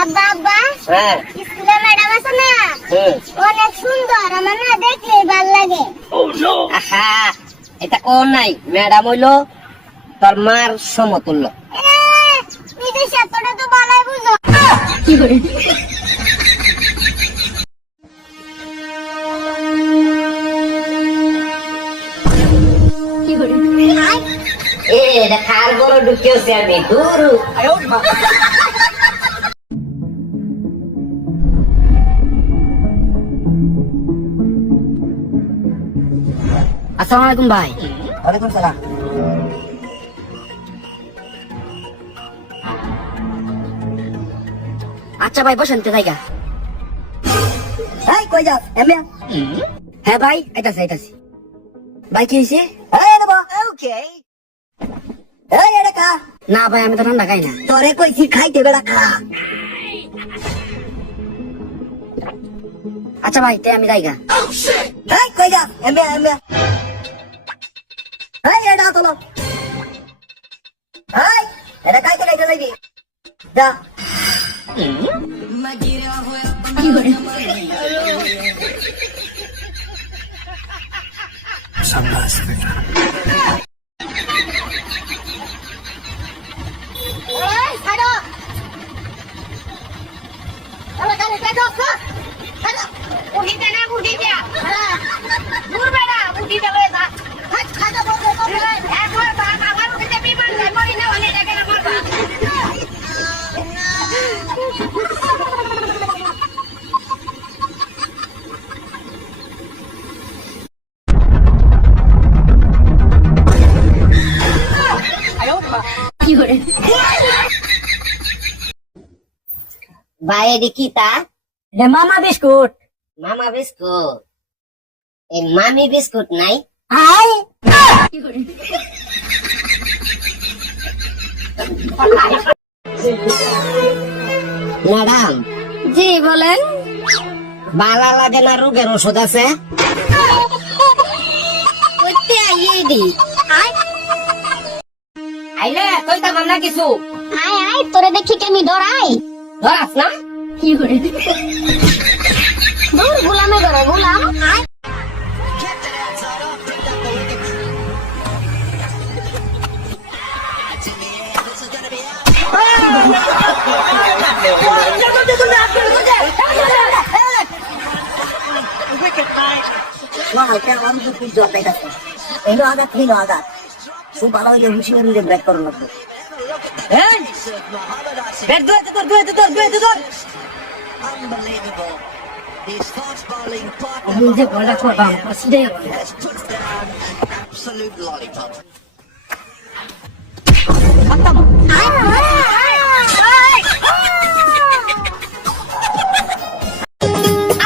আব্বা আব্বা হ্যাঁ। স্কুলে ম্যাডাম আছে না? হুম অনেক সুন্দর আমার না দেখলে ভালো লাগে। আহা এটা কোন নাই? ম্যাডাম হইল তোর মার সমতুল্য। এ, নিজের সাথে তো ভালোই বুঝো। এ এটা খার বড় ঢুকিয়েছি আমি? দূর। আসসালামু আলাইকুম ভাই ওয়ালাইকুম সালাম আচ্ছা ভাই বসেন তো জায়গা। এই কই যাস? এমএ হ্যাঁ ভাই এটাছে এটাছে ভাই কি হয়েছে এই দেবো। ওকে এই এটা খা। না ভাই আমি তো ঠান্ডা খাই না। তোরে কইছি খাইতে বেড়া খা। আচ্ছা ভাই তাই আমি জায়গা। এই কই যাস? এমএ এমএ এটা তোলো। এই এটা কাইতে কাইতে লাগি যা। এই এদি কি তা। মামা বিস্কুট। মামা বিস্কুট। এই মামি বিস্কুট নাই। ম্যাডাম। জি বলেন। বালা লাগে না রোগের ওষুধ আছে? আইলে তুই তো কিছু। আয় আয় তোরে দেখি কি আমি ডরাই ধরাস না? কি করে? দূর গুলামে ধরে গুলাম আমি তো তুই জব দেখাচ্ছি এলো আঘাত। তিন আঘাত খুব ভালো হয়ে হুশিয়ার হয়ে ব্রেক করা Hey! Back door, door, door, door, door, door. Unbelievable. His fast bowling partner has put down an absolute lollipop.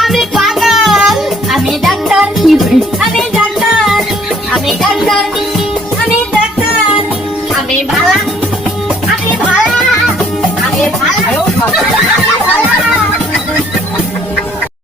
আমি পাগল আমি ডাক্তার আমি